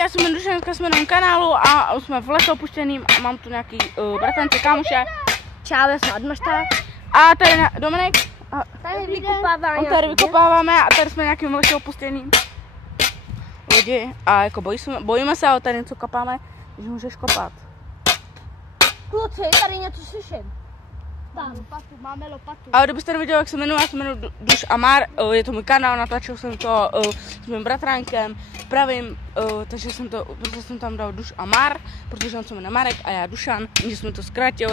Ahojte, já jsem Dušenka, jsme na mém kanálu a jsme v lese opuštěným a mám tu nějaký bratrance, kámoše. Čau, já jsem Admašta. A tady Dominik. Tady vykopáváme. On tady vykopáváme a tady jsme nějakým lese opuštěným. Lidi, a jako bojíme se, ale tady něco kopáme, takže můžeš kopat. Kluci, tady něco slyším. Tam. Lopatu, máme lopatu. A kdybyste neviděli, jak se jmenuji, já se jmenuji Duš Amar, je to můj kanál, natáčel jsem to s mým bratránkem pravým, takže jsem tam dal Duš Amar, protože on se jmenuje Marek a já Dušan, že jsme to zkrátili,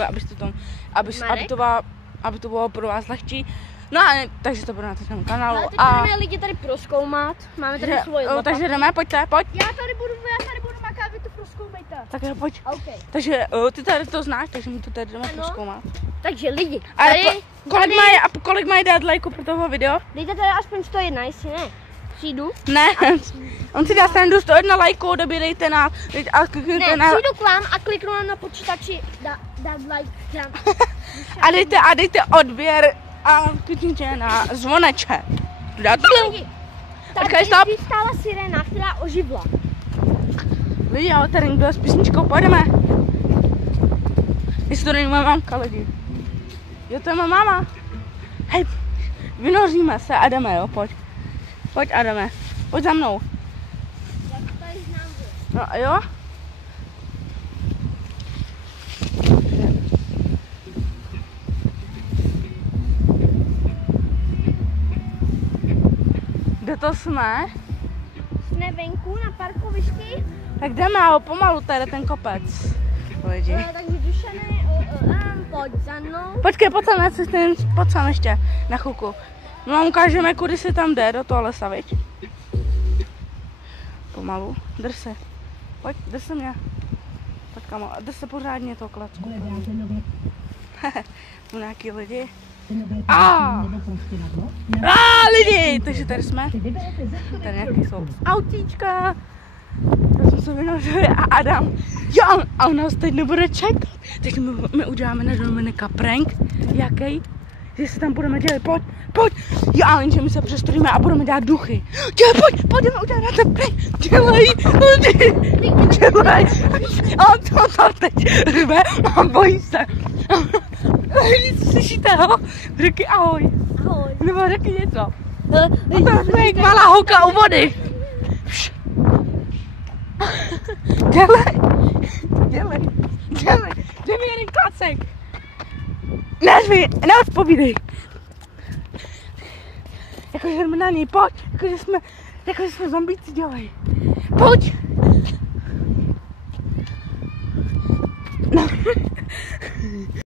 aby to bylo pro vás lehčí. No a takže to bude na tom kanálu. Ale teď budeme lidi tady prozkoumat, máme tady svoji lopatu. Takže jdeme, pojď. Já tady budu makat, vy to prozkoumejte. Tak pojď. Okay. Takže ty tady to znáš, takže my to tady jdeme prozkoumat. Takže lidi, kolik mají dát lajku pro toho video? dejte tady aspoň 101, jestli ne. Přijdu? Ne, on si dá srandu 101 lajků, dobírejte na... Ne, přijdu k vám a kliknu vám na počítači dát like. A dejte odběr a klikněte na zvoneče. Tady stála sirena, která oživla. Lidi, ale tady někdo s písničkou, pojedeme. Jestli to není moje mamka, lidi. Jo, to je moje máma. Hej, vynoříme se a jdeme, jo, pojď. Pojď a jdeme. Pojď za mnou. Já to tady znám. No jo? Kde to jsme? Jsme venku na parkovišti. Tak jdeme, ale pomalu tady ten kopec. Lidi. Takže Dušany, pojď za mnou. Počkej, pojď sem ještě na chvilku. My vám ukážeme, kudy se tam jde do toho lesa, viď? Pomalu, drž se. Pojď, drž se mě. Pojď kamo, drž se pořádně toho klacku. Jsou nějaký lidi. Lidi! Takže tady jsme. Tady nějaký jsou autíčka. Tady jsme se vynořili a Adam. Jo, a on nás teď nebude čekat. Tak my uděláme na Dominika prank. Jaký? Že se tam budeme dělat, pojď. Jo, ale jenže my se přestrojíme a budeme dělat duchy. Pojď, jdeme udělat na ten prank. Dělej. A to teď řve a bojí se. Slyšíte ho? Řekni ahoj. Ahoj. Nebo řekni něco. No to jsme jak malá holka u vody. Dělej. Dej mi jeden klacek. Neodpovídej. Jakože jdeme na něj, pojď. Jakože jsme zombíci, dělej. Pojď. No.